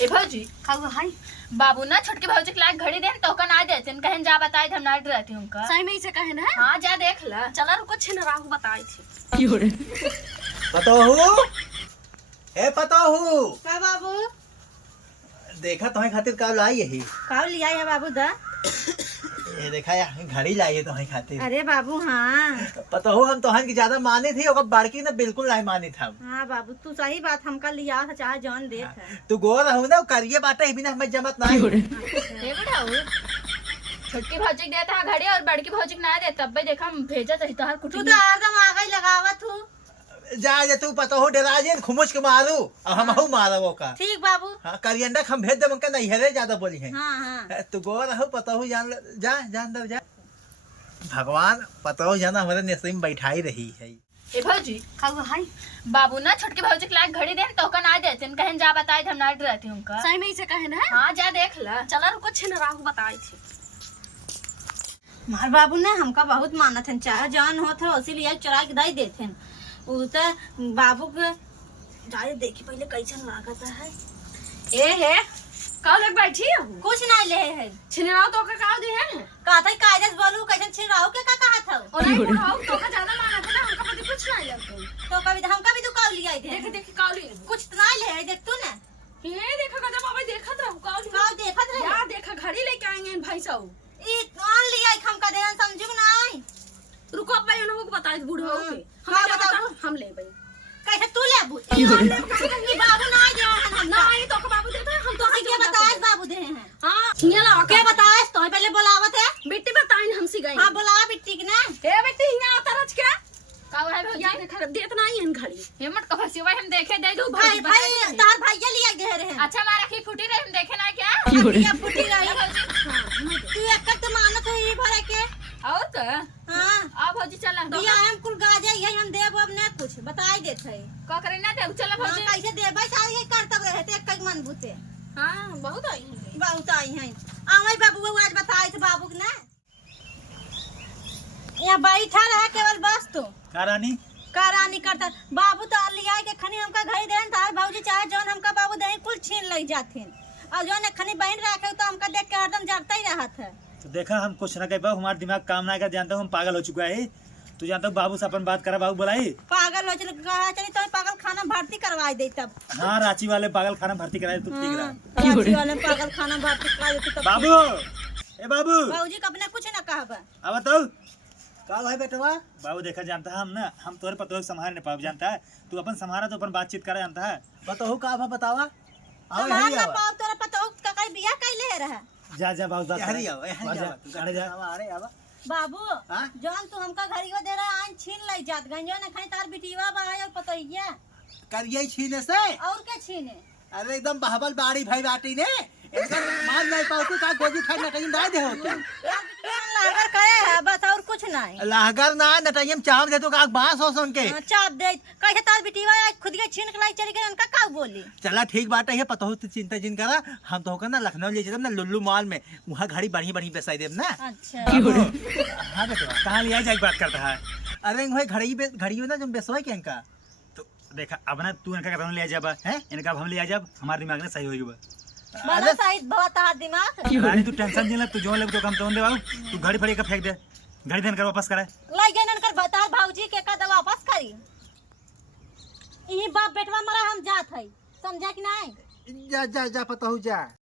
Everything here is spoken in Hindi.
ए भौजी का हाय बाबू ना छोटकी भौजी के लायक घड़ी देन तो कन आ देते कहें जा बताए हम नाट रहती हूं का सही में इसे कहे ना। हां जा देख ल चला रुको छिन राहु बताई थी पतोहू ए पतोहू का बाबू देखा तुम्हें खातिर का लाई यही का लिया है बाबू दा ये देखा या घड़ी लाई है तुम्हें खातिर। अरे बाबू हाँ पतोहू हम तोहन की ज्यादा माने थी और बाड़की ने बिल्कुल नहीं मानी था। हाँ बाबू तू सही बात हमका लिया था चाहे जौन देख है। तू गोर रहू ना करिए बाटे बिना हमें जमत नहीं। ए बुढ़ाऊ छोटकी भौजी के देता है घड़ी और बड़की भौजी के ना दे तब भी देखा हम भेजा चाहिए तोहर तू कुछ तो हरदम आगे ही लगावत हूँ। जा जे तू पतोहू डरा जे खुमुच के मारू और हम हूँ मारो का। ठीक बाबू। हाँ करियंडा हम भेज दे उनका नहीं है ज्यादा बोली है। हाँ हाँ तू गोर रहू पतोहू जान जा जा अंदर जा। भगवान पतोहू जाना हमारे नसीब में बैठाई रही है। ए भौजी का हाय बाबू ना छोटकी भौजी के लायक घड़ी देन तो कन आ देते कहें जा बताए हम नाट रहती हूं का सही में इसे कहे ना। हां जा देख ल चला रुको छिन राहु बताई थी मार बाबू ने हमका बहुत मानत है चाहे जान हो थे उसी लिए चुरा के दाई देते उ तो बाबू के जाए देखी पहले कैसन लागत है। ए हे का लग बैठी हो कुछ नहीं ले है छिनराव तो का दे है कहता है कायदे बोलू कैसन छिन राहु के का कहा था और नहीं बुढ़ाऊ तो का ज्यादा माना था ना हमका पति कुछ नहीं लगता तो कभी हमका भी तो काव लिया थे। देख देख काली कुछ तो नहीं ले देख तू ना ये देखा का जब अबे देखत रहू काली काव देखत रहे या देखा घड़ी लेके आएंगे भाई साहब ई कौन लिया हमका देना समझू नहीं। रुको अब भाई उनको बताए बुढ़ाऊ के का बताओ हम ले भाई कैसे तू ले बू ई बाबू नहीं दे हम नहीं तो का बाबू देता हम तो के बताए बाबू दे हैं। हां हिया ला के बताए तो पहले बुलावत है बेटी बताई हमसी गई हां बुला बिट्टी के ना ए बेटी हिया तरज के का है भैया देखा देत नहीं है घड़ी हेमट का फसिवा हम देखे दे दो भाई भाई तार भैया लिया दे रहे हैं। अच्छा मारा की फुटी रहे हम देखे ना क्या भैया फुटी रही तू एक तो मानत है ये भरे के और का हां आ भौजी चला भैया हम कुल गाजे यही हम देब अब ना कुछ बताई देत है का करे ना दे चला भौजी कैसे देबै सारी ये करतब रहे थे कई मन बुते। हां बहुत आई है बहुत आई हैं आवे बाबू आज बताई थे बाबू के ना यहाँ बैठा रहा केवल बस तो रानी करानी करता बाबू तो लिया के खनी हमका घड़ी देन तार भौजी चाहे जौन हमका बाबू दे कुल छीन ले जाथिन और जौन खनी बहन रखे तो हमका देख के हरदम जरता ही रहा था। तो देखा हम कुछ ना कह पाओ हमारा दिमाग काम ना कर जानता हूँ हम पागल हो चुका है। तू जानता हूँ बाबू से अपन बात करा बाबू बुलाई पागल हो चली तो पागल खाना भर्ती करवा दे तब। हाँ रांची वाले पागल खाना भर्ती कराए तू ठीक रहा। रांची वाले पागल खाना भर्ती करवा देते तब। बाबू ए बाबू बाबूजी का अपने कुछ ना कहबा अब बताओ का भाई बेटवा बाबू देखा जानता है हम ना हम तोरे पतोह संभाल नहीं पाओ जानता है तू अपन संभारा तो अपन बातचीत करा जानता है। पतोहू का भा बतावा आओ हमार यही ना आवा पाव तोरा पता हो का कई बियाह कैले रहा। जा जा बाबू बात यही आवा यही जा आवा अरे जा अरे आवा बाबू हाँ? जौन तू हमका घड़ियो दे रहा आन छीन ले जात गंजो ने खई तार बिटिवा बा और पतइया करिए छीने से और के छीने अरे एकदम बहबल बाड़ी भाई बाटी ने एकदम मान नहीं पाओ तू का गोजी खाई ना कहीं डाल दे होते लागर कहे है बस और कुछ नहीं। लागर ना नटइम चाव दे तो का बांस हो सुन के चाप दे कैसे तार बिटिवा खुद के छीन के लाई चली गई उनका का बोली। चला ठीक बात है पतोहू तू चिंता जिन करा हम तो होकर ना लखनऊ ले जाते ना लुल्लू मॉल में वहाँ घड़ी बढ़ी बढ़ी बेसाई देब ना। अच्छा हाँ बेटा कहाँ लिया जाए बात करता है। अरे भाई घड़ी ना जो बेसोई के इनका तो देखा अब ना तू इनका कदम लिया जब है इनका हम लिया जब हमारे दिमाग में सही होगी बड़ा सही बहुत तार दिमाग रानी तू टेंशन नहीं ले तू जो ले तो काम तो दे बाबू तू घड़ी फड़ी का फेंक दे घड़ी देन कर वापस करे लाई गई ननकर बता भौजी के का वापस करी ई बाप बेटवा मरा हम जात है समझा कि नहीं। जा जा जा पतोहू जा।